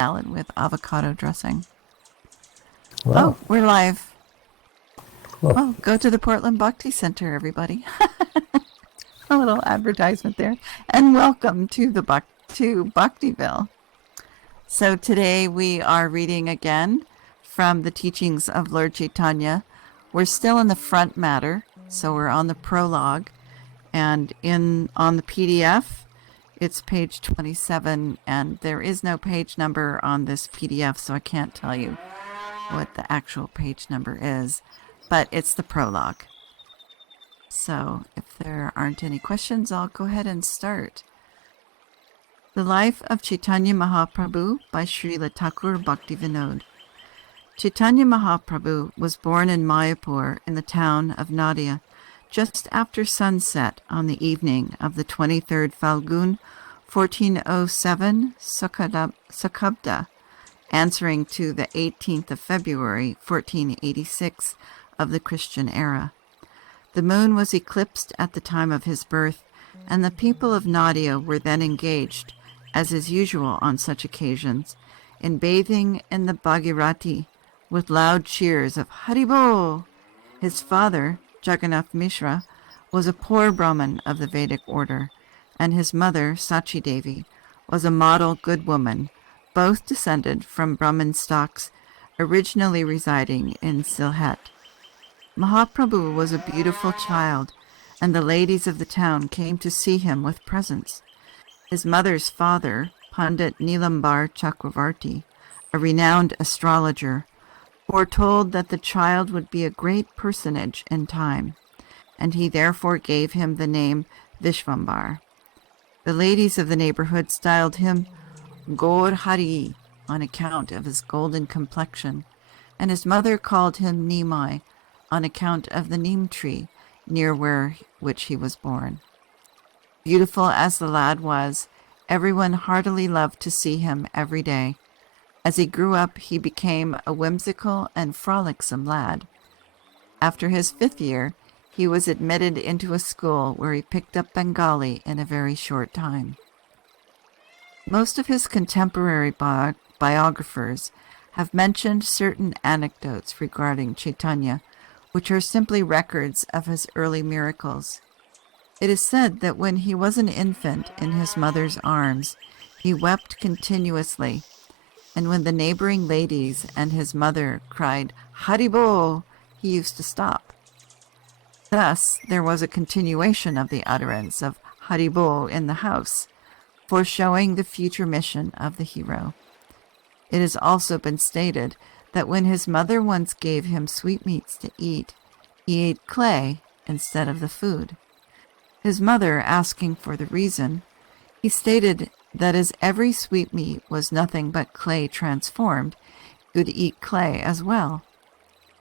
Salad with avocado dressing. Wow. Oh, we're live. Cool. Well, go to the Portland Bhakti Center, everybody. A little advertisement there. And welcome to Bhaktiville. So today we are reading again from the teachings of Lord Caitanya. We're still in the front matter, so we're on the prologue, and on the PDF, it's page 27, and there is no page number on this PDF, so I can't tell you what the actual page number is, but it's the prologue. So if there aren't any questions, I'll go ahead and start. The Life of Caitanya Mahaprabhu by Srila Thakur Bhaktivinoda. Caitanya Mahaprabhu was born in Mayapur in the town of Nadia just after sunset on the evening of the 23rd Falgun, 1407 Sakabda, answering to the 18th of February, 1486 of the Christian era. The moon was eclipsed at the time of his birth, and the people of Nadia were then engaged, as is usual on such occasions, in bathing in the Bhagirati with loud cheers of Haribol. His father, Jagannath Mishra, was a poor Brahmin of the Vedic order, and his mother, Sachi Devi, was a model good woman, both descended from Brahmin stocks, originally residing in Sylhet. Mahaprabhu was a beautiful child, and the ladies of the town came to see him with presents. His mother's father, Pandit Nilambar Chakravarti, a renowned astrologer, foretold that the child would be a great personage in time, and he therefore gave him the name Vishvambar. The ladies of the neighborhood styled him Gaur Hari on account of his golden complexion, and his mother called him Nimai on account of the neem tree near which he was born. Beautiful as the lad was, everyone heartily loved to see him every day. As he grew up, he became a whimsical and frolicsome lad. After his 5th year, he was admitted into a school where he picked up Bengali in a very short time. Most of his contemporary biographers have mentioned certain anecdotes regarding Caitanya, which are simply records of his early miracles. It is said that when he was an infant in his mother's arms, he wept continuously, and when the neighboring ladies and his mother cried, Haribol, he used to stop. Thus, there was a continuation of the utterance of Haribo in the house, foreshowing the future mission of the hero. It has also been stated that when his mother once gave him sweetmeats to eat, he ate clay instead of the food. His mother asking for the reason, he stated that as every sweetmeat was nothing but clay transformed, he would eat clay as well.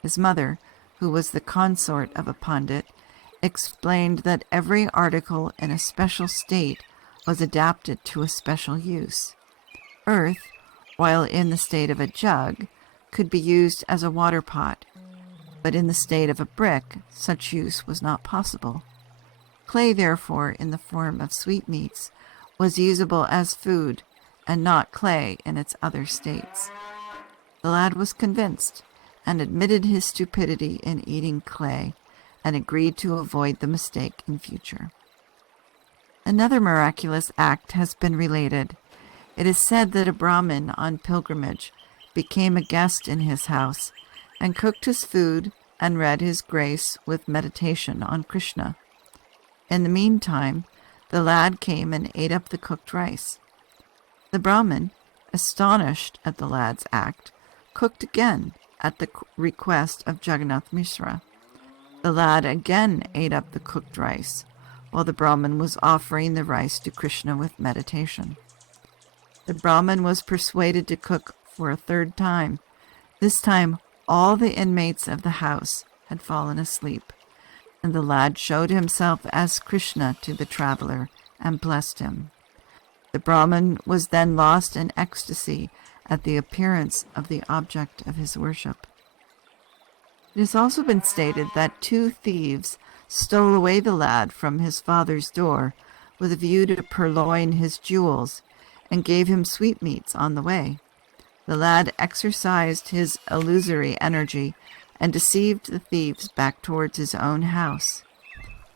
His mother, who was the consort of a pundit, explained that every article in a special state was adapted to a special use. Earth, while in the state of a jug, could be used as a water pot, but in the state of a brick, such use was not possible. Clay, therefore, in the form of sweetmeats, was usable as food, and not clay in its other states. The lad was convinced, and admitted his stupidity in eating clay, and agreed to avoid the mistake in future. Another miraculous act has been related. It is said that a Brahmin on pilgrimage became a guest in his house, and cooked his food and read his grace with meditation on Krishna. In the meantime, the lad came and ate up the cooked rice. The Brahmin, astonished at the lad's act, cooked again at the request of Jagannath Mishra. The lad again ate up the cooked rice, while the Brahmin was offering the rice to Krishna with meditation. The Brahmin was persuaded to cook for a third time. This time all the inmates of the house had fallen asleep, and the lad showed himself as Krishna to the traveler and blessed him. The Brahmin was then lost in ecstasy at the appearance of the object of his worship. It has also been stated that 2 thieves stole away the lad from his father's door with a view to purloin his jewels, and gave him sweetmeats on the way. The lad exercised his illusory energy and deceived the thieves back towards his own house.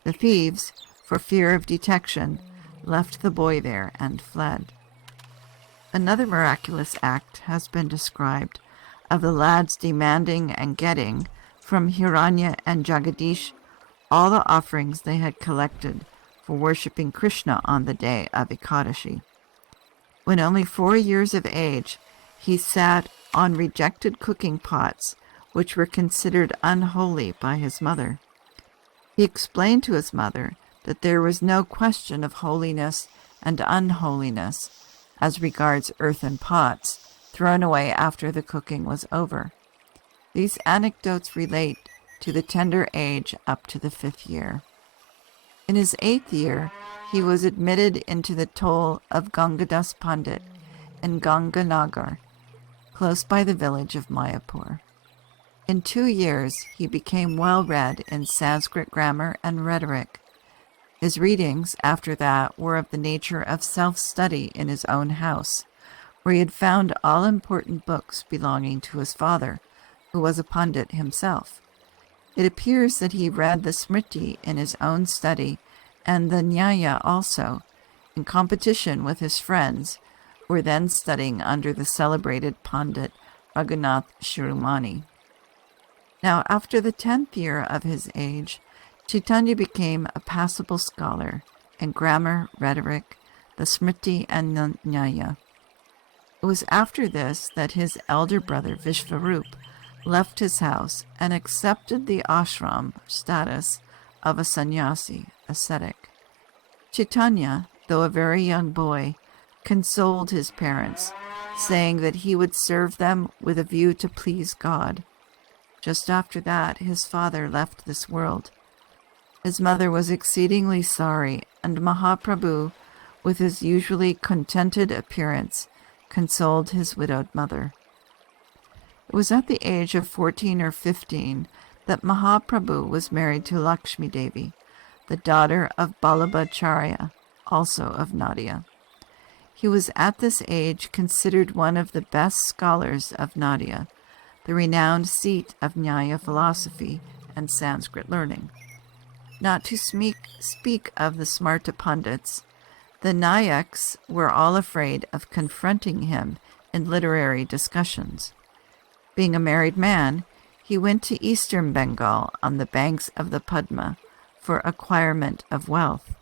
The thieves, for fear of detection, left the boy there and fled. Another miraculous act has been described of the lads demanding and getting from Hiranya and Jagadish all the offerings they had collected for worshipping Krishna on the day of Ekadashi. When only 4 years of age, he sat on rejected cooking pots, which were considered unholy by his mother. He explained to his mother that there was no question of holiness and unholiness as regards earthen pots thrown away after the cooking was over. These anecdotes relate to the tender age up to the 5th year. In his 8th year, he was admitted into the toll of Gangadas Pandit in Ganganagar, close by the village of Mayapur. In 2 years, he became well read in Sanskrit grammar and rhetoric. His readings after that were of the nature of self-study in his own house, where he had found all important books belonging to his father, who was a Pandit himself. It appears that he read the Smriti in his own study, and the Nyaya also, in competition with his friends, who were then studying under the celebrated Pandit Raghunath Shiromani. Now, after the 10th year of his age, Caitanya became a passable scholar in grammar, rhetoric, the Smriti, and the Nyaya. It was after this that his elder brother Vishvarup left his house and accepted the ashram status of a sannyasi, ascetic. Caitanya, though a very young boy, consoled his parents, saying that he would serve them with a view to please God. Just after that, his father left this world. His mother was exceedingly sorry, and Mahaprabhu, with his usually contented appearance, consoled his widowed mother. It was at the age of 14 or 15 that Mahaprabhu was married to Lakshmi Devi, the daughter of Balabhacharya, also of Nadia. He was at this age considered one of the best scholars of Nadia, the renowned seat of Nyaya philosophy and Sanskrit learning. Not to speak of the Smarta Pandits, the Nayaks were all afraid of confronting him in literary discussions. Being a married man, he went to eastern Bengal on the banks of the Padma for acquirement of wealth.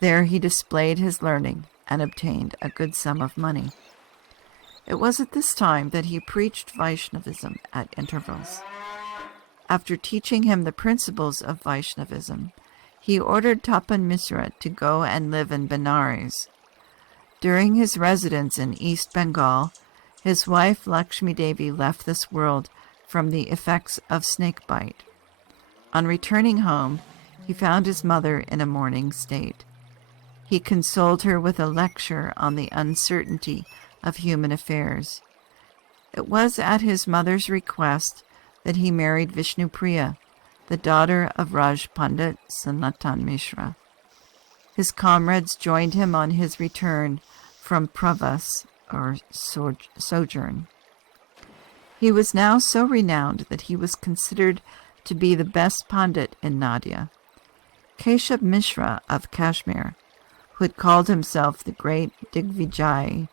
There he displayed his learning and obtained a good sum of money. It was at this time that he preached Vaishnavism at intervals. After teaching him the principles of Vaishnavism, he ordered Tapan Misra to go and live in Benares. During his residence in East Bengal, his wife Lakshmi Devi left this world from the effects of snakebite. On returning home, he found his mother in a mourning state. He consoled her with a lecture on the uncertainty of human affairs. It was at his mother's request that he married Vishnupriya, the daughter of Raj Pandit Sanatan Mishra. His comrades joined him on his return from Pravas, or sojourn. He was now so renowned that he was considered to be the best Pandit in Nadia. Keshav Mishra of Kashmir, who had called himself the great Digvijay,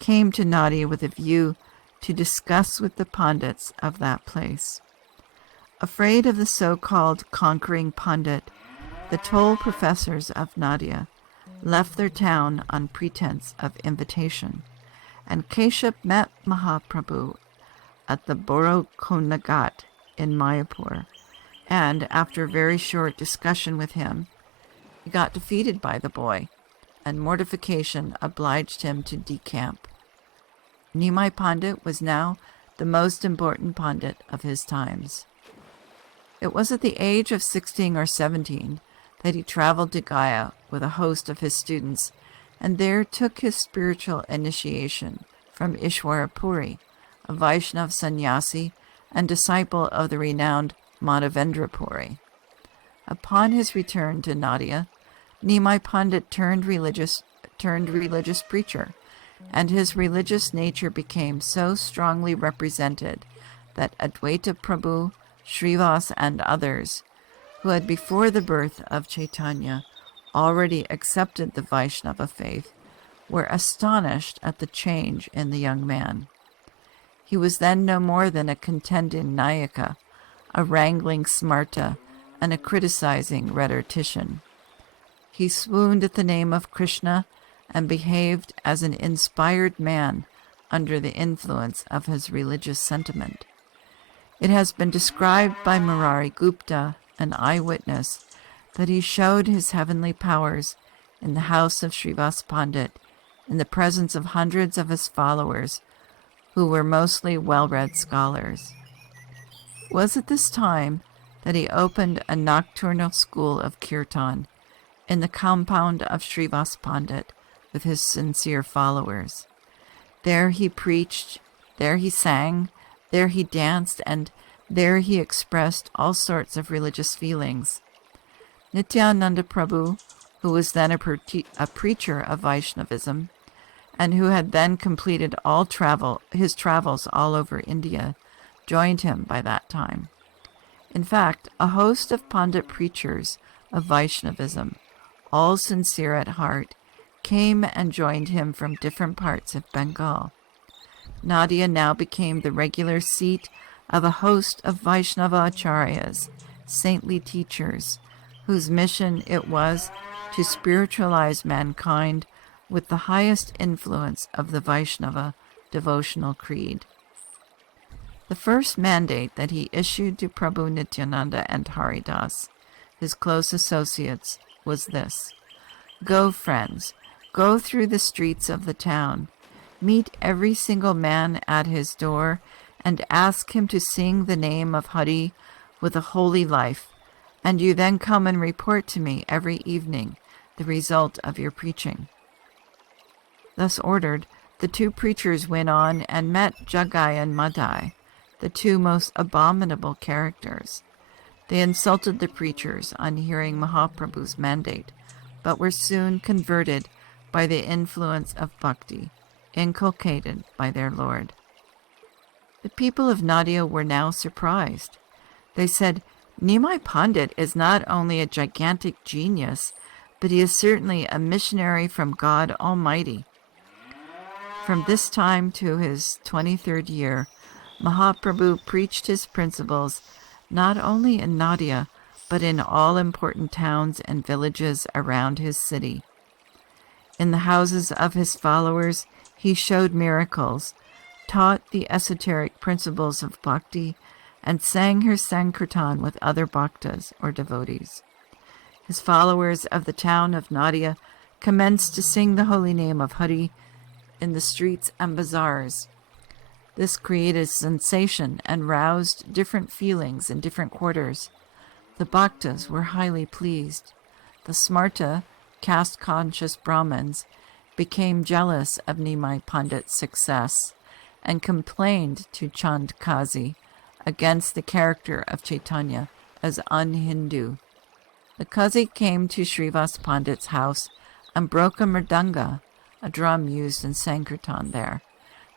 came to Nadia with a view to discuss with the Pandits of that place. Afraid of the so-called conquering Pandit, the toll professors of Nadia left their town on pretense of invitation, and Keshav met Mahaprabhu at the Borokonagat in Mayapur, and after a very short discussion with him, he got defeated by the boy, and mortification obliged him to decamp. Nimai Pandit was now the most important Pandit of his times. It was at the age of 16 or 17 that he traveled to Gaya with a host of his students, and there took his spiritual initiation from Ishwara Puri, a Vaishnav sannyasi and disciple of the renowned Madhavendra Puri. Upon his return to Nadia, Nimai Pandit turned religious preacher, and his religious nature became so strongly represented that Advaita Prabhu, Srivas, and others, who had before the birth of Caitanya already accepted the Vaishnava faith, were astonished at the change in the young man. He was then no more than a contending Nayaka, a wrangling Smarta, and a criticizing rhetorician. He swooned at the name of Krishna and behaved as an inspired man under the influence of his religious sentiment. It has been described by Murari Gupta, an eyewitness, that he showed his heavenly powers in the house of Srivas Pandit in the presence of hundreds of his followers, who were mostly well-read scholars. It was at this time that he opened a nocturnal school of kirtan in the compound of Srivas Pandit with his sincere followers. There he preached, there he sang, there he danced, and there he expressed all sorts of religious feelings. Nityananda Prabhu, who was then a preacher of Vaishnavism, and who had then completed his travels all over India, joined him by that time. In fact, a host of Pandit preachers of Vaishnavism, all sincere at heart, came and joined him from different parts of Bengal. Nadia now became the regular seat of a host of Vaishnava acharyas, saintly teachers, whose mission it was to spiritualize mankind with the highest influence of the Vaishnava devotional creed. The first mandate that he issued to Prabhu Nityananda and Haridas, his close associates, was this: "Go, friends, go through the streets of the town, meet every single man at his door, and ask him to sing the name of Hari with a holy life, and you then come and report to me every evening the result of your preaching." Thus ordered, the two preachers went on and met Jagai and Madai, the two most abominable characters. They insulted the preachers on hearing Mahaprabhu's mandate, but were soon converted by the influence of bhakti, inculcated by their Lord. The people of Nadia were now surprised. They said, "Nimai Pandit is not only a gigantic genius, but he is certainly a missionary from God Almighty." From this time to his 23rd year, Mahaprabhu preached his principles not only in Nadia, but in all important towns and villages around his city. In the houses of his followers, he showed miracles, taught the esoteric principles of bhakti, and sang her sankirtan with other bhaktas or devotees. His followers of the town of Nadia commenced to sing the holy name of Hari in the streets and bazaars. This created sensation and roused different feelings in different quarters. The bhaktas were highly pleased. The smarta, caste-conscious Brahmins, became jealous of Nimai Pandit's success and complained to Chand Kazi against the character of Caitanya as un-Hindu. The Kazi came to Srivas Pandit's house and broke a mridanga, a drum used in Sankirtan there,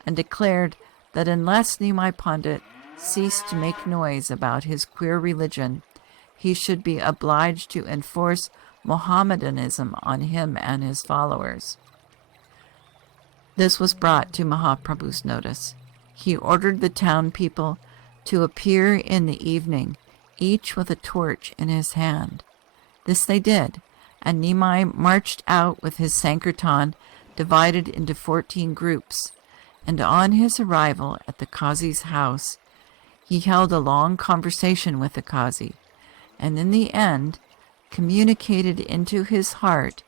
and declared that unless Nimai Pandit ceased to make noise about his queer religion, he should be obliged to enforce Mohammedanism on him and his followers. This was brought to Mahaprabhu's notice. He ordered the town people to appear in the evening, each with a torch in his hand. This they did, and Nimai marched out with his Sankirtan divided into 14 groups, and on his arrival at the Qazi's house, he held a long conversation with the Qazi, and in the end communicated into his heart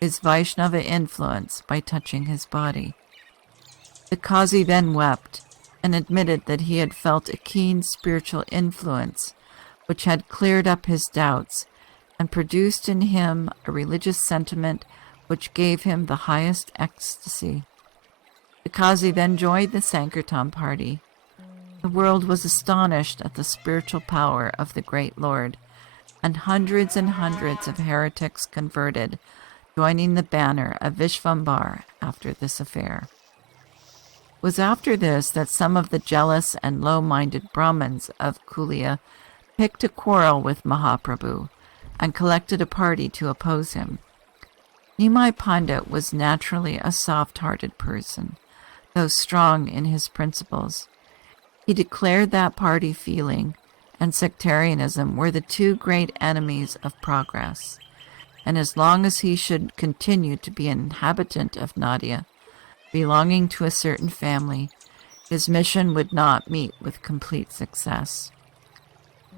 his Vaishnava influence by touching his body. The Qazi then wept and admitted that he had felt a keen spiritual influence which had cleared up his doubts and produced in him a religious sentiment which gave him the highest ecstasy. The Qazi then joined the Sankirtan party. The world was astonished at the spiritual power of the great Lord, and hundreds of heretics converted, joining the banner of Vishvambar after this affair. It was after this that some of the jealous and low-minded Brahmins of Kulia picked a quarrel with Mahaprabhu and collected a party to oppose him. Nimai Pandit was naturally a soft-hearted person, though strong in his principles. He declared that party feeling and sectarianism were the two great enemies of progress, and as long as he should continue to be an inhabitant of Nadia, belonging to a certain family, his mission would not meet with complete success.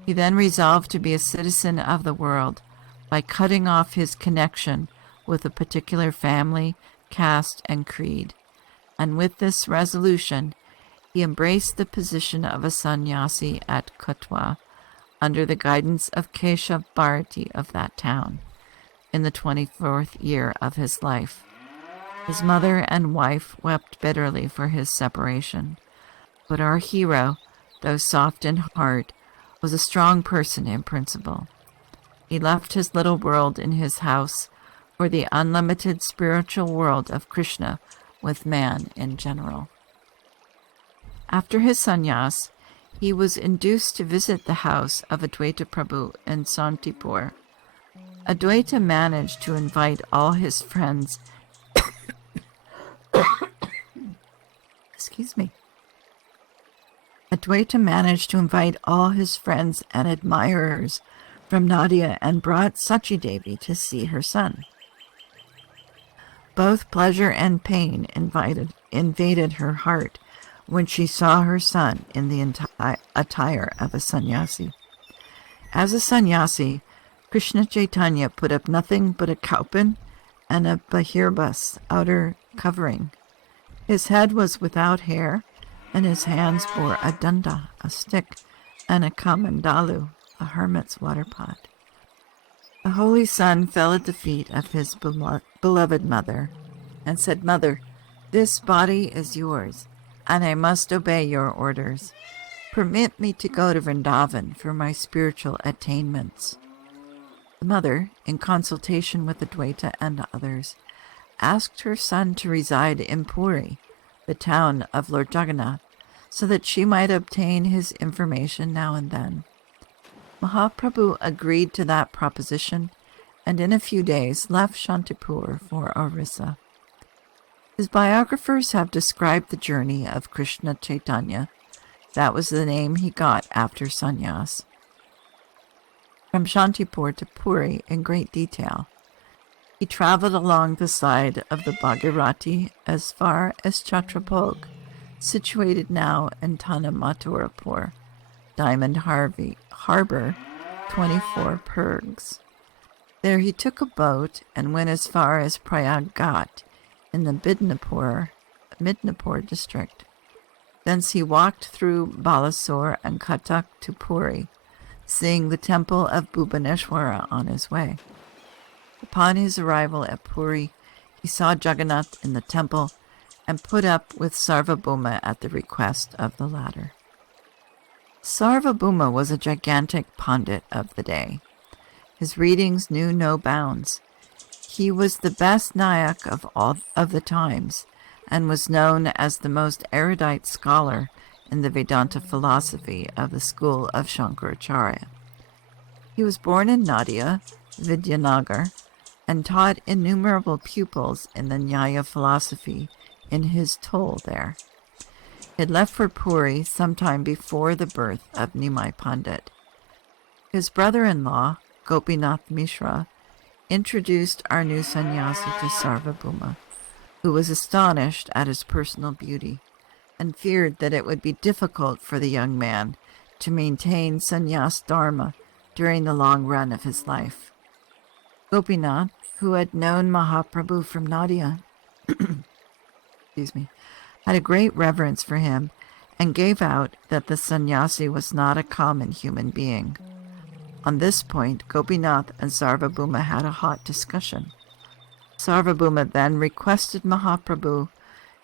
He then resolved to be a citizen of the world by cutting off his connection with a particular family, caste, and creed, and with this resolution, he embraced the position of a sannyasi at Katwa under the guidance of Keshav Bharati of that town in the 24th year of his life. His mother and wife wept bitterly for his separation, but our hero, though soft in heart, was a strong person in principle. He left his little world in his house for the unlimited spiritual world of Krishna with man in general. After his sannyas, he was induced to visit the house of Advaita Prabhu in Santipur. Advaita managed to invite all his friends Advaita managed to invite all his friends and admirers from Nadia and brought Sachi Devi to see her son. Both pleasure and pain invaded her heart when she saw her son in the attire of a sannyasi. As a sannyasi, Krishna Caitanya put up nothing but a kaupan and a bahirbas outer covering. His head was without hair, and his hands bore a danda, a stick, and a kamandalu, a hermit's water pot. The holy son fell at the feet of his beloved mother and said, "Mother, this body is yours, and I must obey your orders. Permit me to go to Vrindavan for my spiritual attainments." The mother, in consultation with Advaita and others, asked her son to reside in Puri, the town of Lord Jagannath, so that she might obtain his information now and then. Mahaprabhu agreed to that proposition, and in a few days left Shantipur for Orissa. His biographers have described the journey of Krishna Caitanya. That was the name he got after sannyas. from Shantipur to Puri in great detail. He traveled along the side of the Bhagirati as far as Chhatrapog, situated now in Tanamaturapur, Diamond Harbor, 24 Pergs. There he took a boat and went as far as Prayag Ghat in the Midnapur district. Thence he walked through Balasore and Katak to Puri, seeing the temple of Bhubaneswara on his way. Upon his arrival at Puri, he saw Jagannath in the temple and put up with Sarvabhauma at the request of the latter. Sarvabhauma was a gigantic pandit of the day. His readings knew no bounds. He was the best Nayak of all of the times, and was known as the most erudite scholar in the Vedanta philosophy of the school of Shankaracharya. He was born in Nadia, Vidyanagar, and taught innumerable pupils in the Nyaya philosophy in his toll there. He had left for Puri sometime before the birth of Nimai Pandit. His brother-in-law, Gopinath Mishra, introduced our new sannyasi to Sarvabhauma, who was astonished at his personal beauty and feared that it would be difficult for the young man to maintain sannyas dharma during the long run of his life. Gopinath, who had known Mahaprabhu from Nadia, had a great reverence for him and gave out that the sannyasi was not a common human being. On this point, Gopinath and Sarvabhauma had a hot discussion. Sarvabhauma then requested Mahaprabhu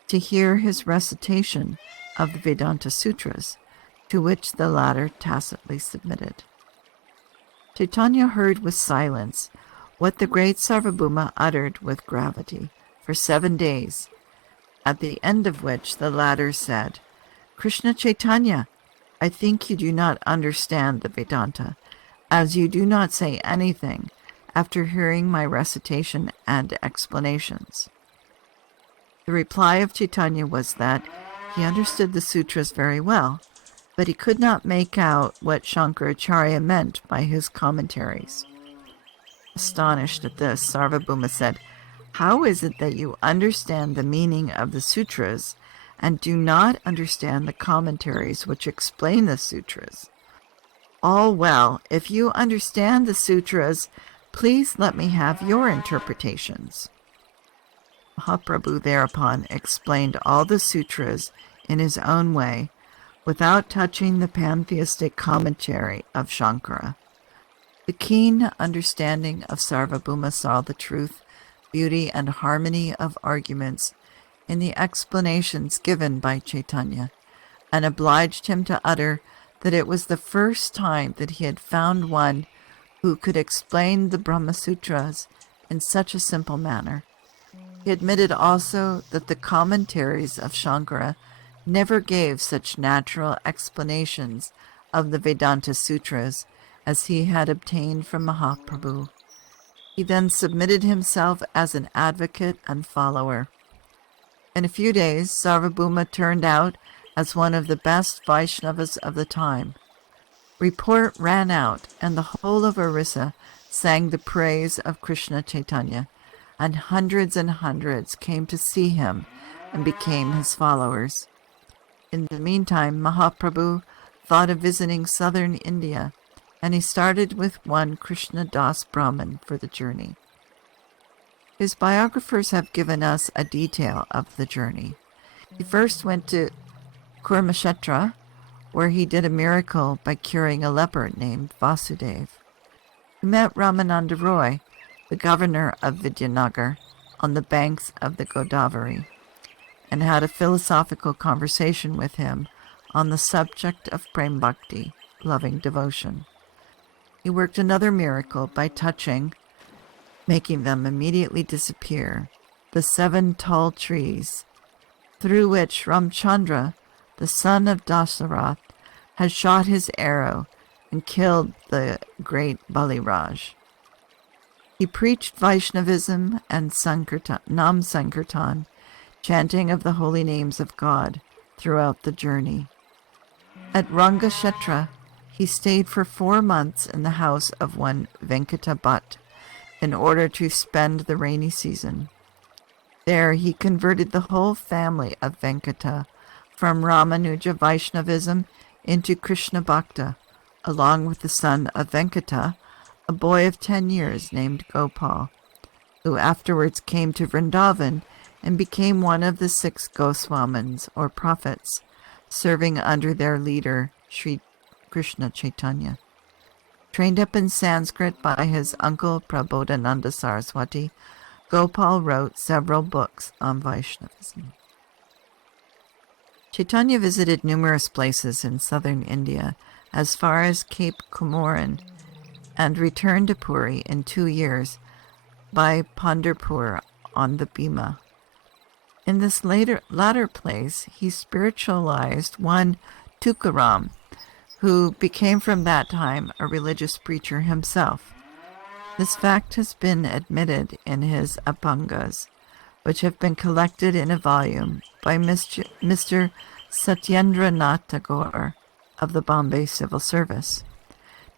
to hear his recitation of the Vedanta Sutras, to which the latter tacitly submitted. Caitanya heard with silence what the great Sarvabhauma uttered with gravity for 7 days, at the end of which the latter said, "Krishna Caitanya, I think you do not understand the Vedanta, as you do not say anything after hearing my recitation and explanations." The reply of Caitanya was that he understood the sutras very well, but he could not make out what Shankaracharya meant by his commentaries. Astonished at this, Sarvabhauma said, "How is it that you understand the meaning of the sutras and do not understand the commentaries which explain the sutras? All well, if you understand the sutras, please let me have your interpretations." Mahaprabhu thereupon explained all the sutras in his own way, without touching the pantheistic commentary of Shankara. The keen understanding of Sarvabhauma saw the truth, beauty, and harmony of arguments in the explanations given by Caitanya, and obliged him to utter that it was the first time that he had found one who could explain the Brahma Sutras in such a simple manner. He admitted also that the commentaries of Shankara never gave such natural explanations of the Vedanta Sutras as he had obtained from Mahaprabhu. He then submitted himself as an advocate and follower. In a few days, Sarvabhauma turned out as one of the best Vaishnavas of the time. Report ran out, and the whole of Orissa sang the praise of Krishna Caitanya, and hundreds came to see him and became his followers. In the meantime, Mahaprabhu thought of visiting southern India, and he started with one Krishna Das Brahman for the journey. His biographers have given us a detail of the journey. He first went to Kurmakshetra, where he did a miracle by curing a leper named Vasudev. He met Ramananda Roy, the governor of Vidyanagar, on the banks of the Godavari, and had a philosophical conversation with him on the subject of Prem Bhakti, loving devotion. He worked another miracle by touching, making them immediately disappear, the 7 tall trees, through which Ramchandra, the son of Dasarath, had shot his arrow and killed the great Baliraj. He preached Vaishnavism and Nam Sankirtan, chanting of the holy names of God throughout the journey. At Rangashetra, he stayed for 4 months in the house of one Venkata Bhatt in order to spend the rainy season. There he converted the whole family of Venkata from Ramanuja Vaishnavism into Krishna Bhakta, along with the son of Venkata, a boy of 10 years named Gopal, who afterwards came to Vrindavan and became one of the 6 Goswamins, or prophets, serving under their leader, Sri Krishna Caitanya. Trained up in Sanskrit by his uncle Prabodhananda Saraswati, Gopal wrote several books on Vaishnavism. Caitanya visited numerous places in southern India, as far as Cape Comorin, and returned to Puri in 2 years by Pandharpur on the Bhima. In this latter place, he spiritualized one Tukaram, who became from that time a religious preacher himself. This fact has been admitted in his Abhangas, which have been collected in a volume by Mr. Satyendranath Tagore of the Bombay Civil Service.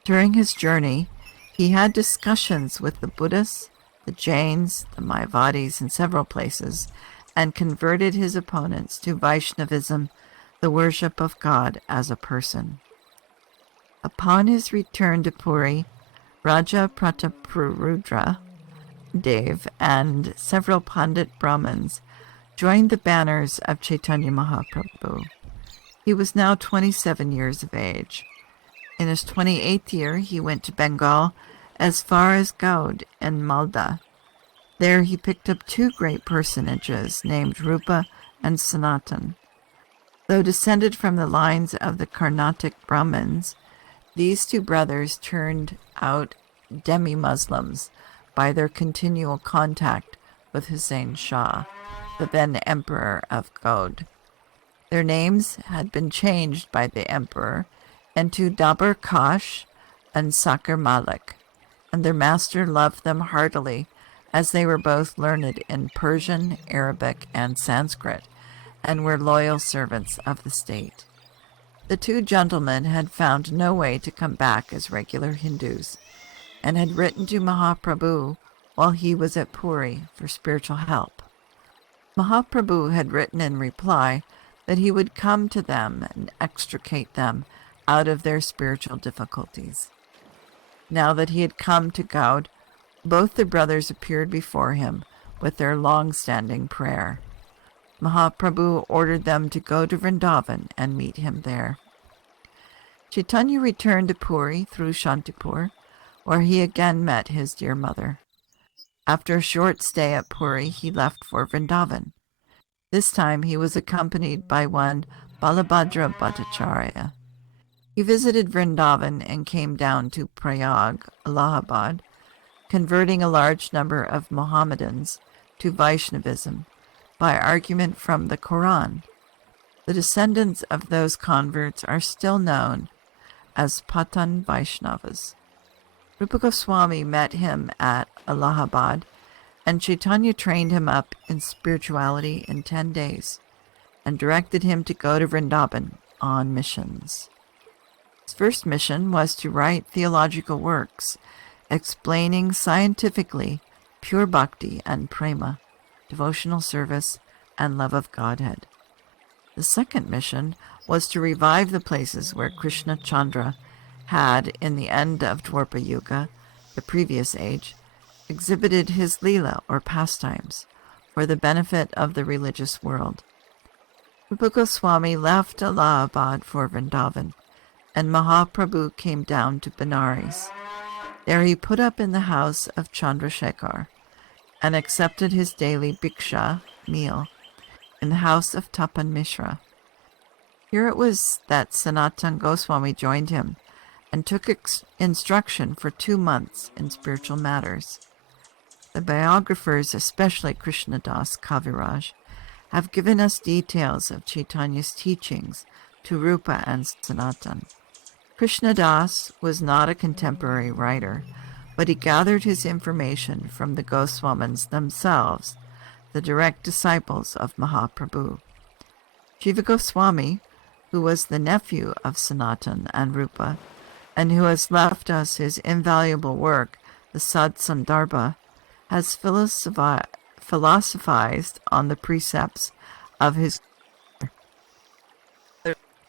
During his journey, he had discussions with the Buddhists, the Jains, the Mayavadis in several places, and converted his opponents to Vaishnavism, the worship of God as a person. Upon his return to Puri, Raja Prataparudra Dev and several Pandit Brahmins joined the banners of Chaitanya Mahaprabhu. He was now 27 years of age. In his 28th year, he went to Bengal as far as Gaud in Malda. There he picked up 2 great personages named Rupa and Sanatan. Though descended from the lines of the Carnatic Brahmins, these 2 brothers turned out demi-Muslims by their continual contact with Hussein Shah, the then emperor of Gaud. Their names had been changed by the emperor into Dabar Kash and Sakar Malik, and their master loved them heartily, as they were both learned in Persian, Arabic, and Sanskrit, and were loyal servants of the state. The 2 gentlemen had found no way to come back as regular Hindus, and had written to Mahaprabhu while he was at Puri for spiritual help. Mahaprabhu had written in reply that he would come to them and extricate them out of their spiritual difficulties. Now that he had come to Gaud, both the brothers appeared before him with their long-standing prayer. Mahaprabhu ordered them to go to Vrindavan and meet him there. Chaitanya returned to Puri through Shantipur, where he again met his dear mother. After a short stay at Puri, he left for Vrindavan. This time he was accompanied by one Balabhadra Bhattacharya. He visited Vrindavan and came down to Prayag, Allahabad, converting a large number of Mohammedans to Vaishnavism by argument from the Quran. The descendants of those converts are still known as Patan Vaishnavas. Rupa Goswami met him at Allahabad, and Chaitanya trained him up in spirituality in 10 days and directed him to go to Vrindavan on missions. His first mission was to write theological works explaining scientifically pure bhakti and prema, devotional service, and love of Godhead. The second mission was to revive the places where Krishna Chandra had, in the end of Dwapara Yuga, the previous age, exhibited his Leela or pastimes for the benefit of the religious world. Rupa Goswami left Allahabad for Vrindavan, and Mahaprabhu came down to Benares. There he put up in the house of Chandrasekhar and accepted his daily bhiksha meal in the house of Tapan Mishra. Here it was that Sanatan Goswami joined him and took instruction for 2 months in spiritual matters. The biographers, especially Krishnadas Kaviraj, have given us details of Chaitanya's teachings to Rupa and Sanatan. Krishnadas was not a contemporary writer, but he gathered his information from the Goswamins themselves, the direct disciples of Mahaprabhu. Jiva Goswami, who was the nephew of Sanatan and Rupa, and who has left us his invaluable work, the Sad Sandarbha, has philosophized on the precepts of his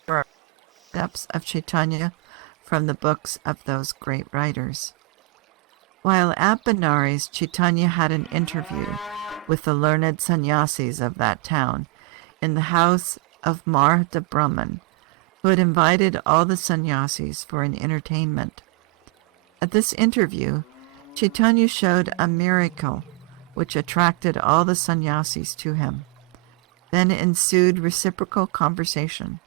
precepts of Caitanya from the books of those great writers. While at Benares, Caitanya had an interview with the learned sannyasis of that town in the house of Marda Brahman, who had invited all the sannyasis for an entertainment. At this interview, Caitanya showed a miracle which attracted all the sannyasis to him. Then ensued reciprocal conversation.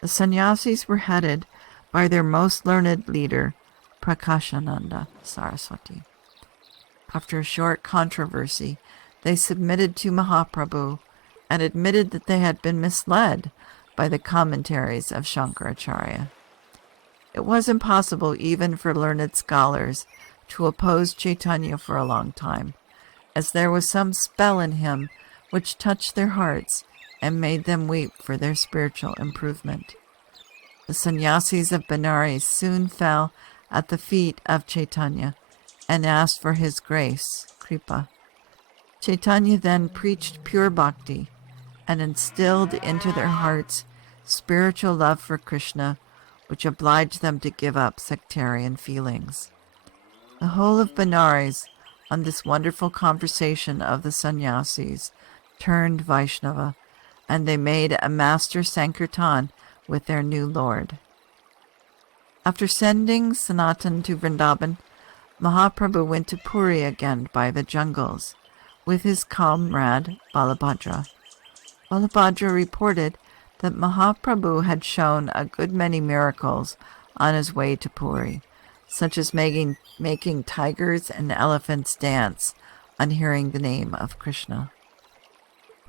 The sannyasis were headed by their most learned leader, Prakashananda Saraswati. After a short controversy, they submitted to Mahaprabhu and admitted that they had been misled by the commentaries of Shankaracharya. It was impossible even for learned scholars to oppose Caitanya for a long time, as there was some spell in him which touched their hearts and made them weep for their spiritual improvement. The sannyasis of Benares soon fell at the feet of Caitanya and asked for his grace, Kripa. Caitanya then preached pure bhakti and instilled into their hearts spiritual love for Krishna, which obliged them to give up sectarian feelings. The whole of Benares, on this wonderful conversation of the sannyasis, turned Vaishnava, and they made a master Sankirtan with their new lord. After sending Sanatan to Vrindavan, Mahaprabhu went to Puri again by the jungles with his comrade Balabhadra. Balabhadra reported that Mahaprabhu had shown a good many miracles on his way to Puri, such as making tigers and elephants dance on hearing the name of Krishna.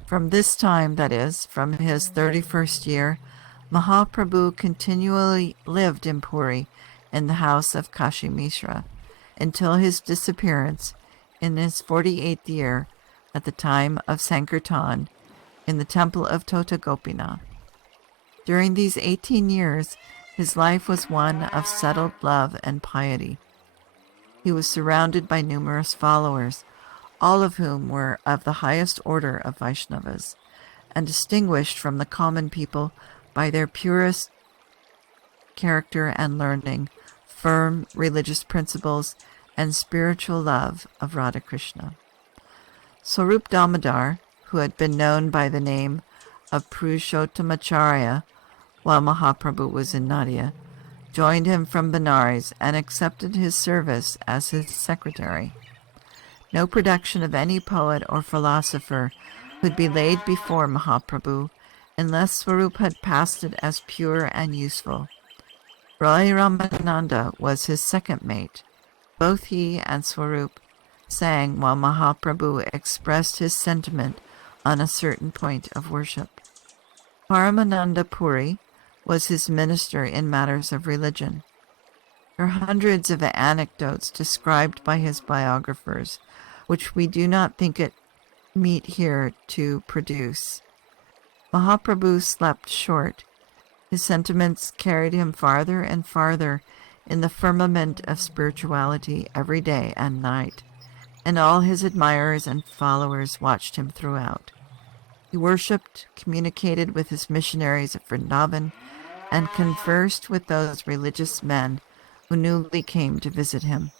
From this time, that is, from his 31st year, Mahaprabhu continually lived in Puri in the house of Kashi Mishra until his disappearance in his 48th year at the time of Sankirtan in the temple of Tota Gopinath. During these 18 years, his life was one of settled love and piety. He was surrounded by numerous followers, all of whom were of the highest order of Vaishnavas, and distinguished from the common people by their purest character and learning, firm religious principles, and spiritual love of Radha Krishna. Swarup Damodar, who had been known by the name of Purushottamacharya while Mahaprabhu was in Nadia, joined him from Benares and accepted his service as his secretary. No production of any poet or philosopher could be laid before Mahaprabhu unless Swarup had passed it as pure and useful. Rai Ramananda was his second mate. Both he and Swarup sang while Mahaprabhu expressed his sentiment on a certain point of worship. Paramananda Puri was his minister in matters of religion. There are hundreds of anecdotes described by his biographers, which we do not think it meet here to produce. Mahaprabhu slept short. His sentiments carried him farther and farther in the firmament of spirituality every day and night, and all his admirers and followers watched him throughout. He worshipped, communicated with his missionaries at Vrindavan, and conversed with those religious men who newly came to visit him.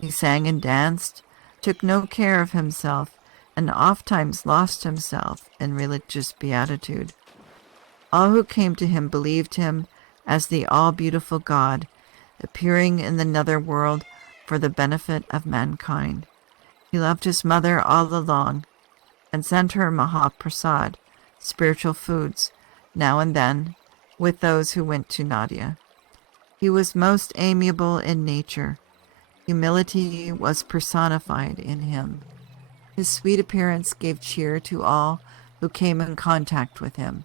He sang and danced, took no care of himself, and ofttimes lost himself in religious beatitude. All who came to him believed him as the all-beautiful God, appearing in the nether world for the benefit of mankind. He loved his mother all along, and sent her Mahaprasad, spiritual foods, now and then, with those who went to Nadia. He was most amiable in nature. Humility was personified in him. His sweet appearance gave cheer to all who came in contact with him.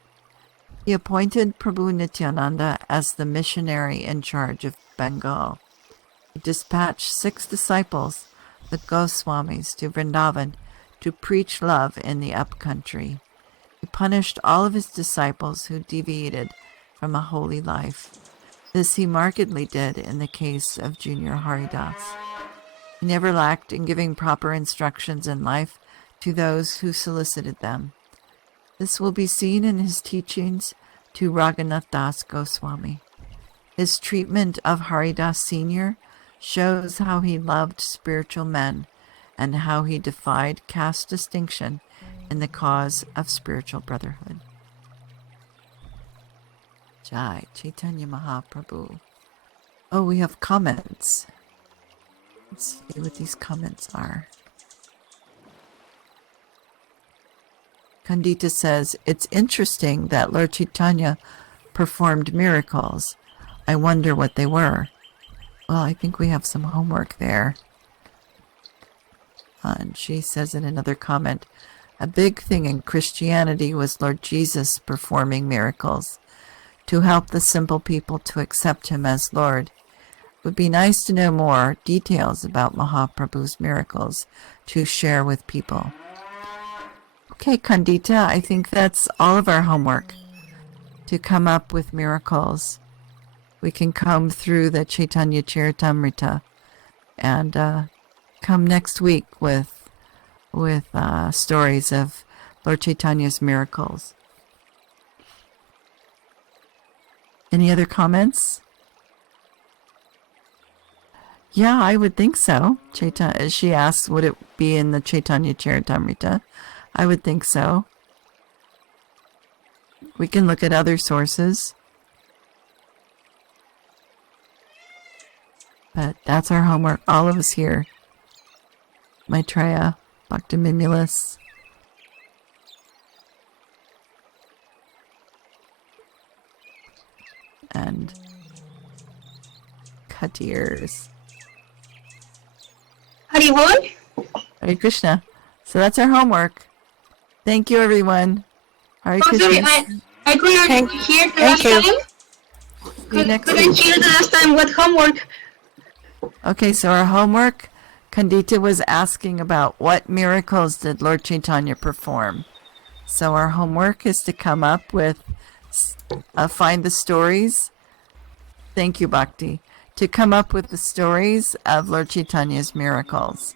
He appointed Prabhu Nityananda as the missionary in charge of Bengal. He dispatched 6 disciples, the Goswamis, to Vrindavan to preach love in the up-country. He punished all of his disciples who deviated from a holy life. This he markedly did in the case of Junior Haridas. He never lacked in giving proper instructions in life to those who solicited them. This will be seen in his teachings to Raghunath Das Goswami. His treatment of Haridas Sr. shows how he loved spiritual men and how he defied caste distinction in the cause of spiritual brotherhood. Jai Chaitanya Mahaprabhu. Oh, we have comments. Let's see what these comments are. Kandita says, it's interesting that Lord Chaitanya performed miracles. I wonder what they were. Well, I think we have some homework there. And she says in another comment, a big thing in Christianity was Lord Jesus performing miracles to help the simple people to accept him as Lord. It would be nice to know more details about Mahaprabhu's miracles to share with people. Okay, Kandita, I think that's all of our homework, to come up with miracles. We can come through the Caitanya Charitamrita and come next week with stories of Lord Chaitanya's miracles. Any other comments? Yeah, I would think so. She asked, would it be in the Caitanya Charitamrita? I would think so. We can look at other sources. But that's our homework, all of us here. Maitreya, Bhaktimimulus. And cut ears. Haribol? Hare Krishna. So that's our homework. Thank you, everyone. Hare Oh, sorry, Krishna. I couldn't hear the last time. See you next Couldn't week. hear the last time. What homework? Okay, so our homework, Kandita was asking about what miracles did Lord Chaitanya perform. So our homework is to come up with, find the stories. Thank you, Bhakti. To come up with the stories of Lord Chaitanya's miracles.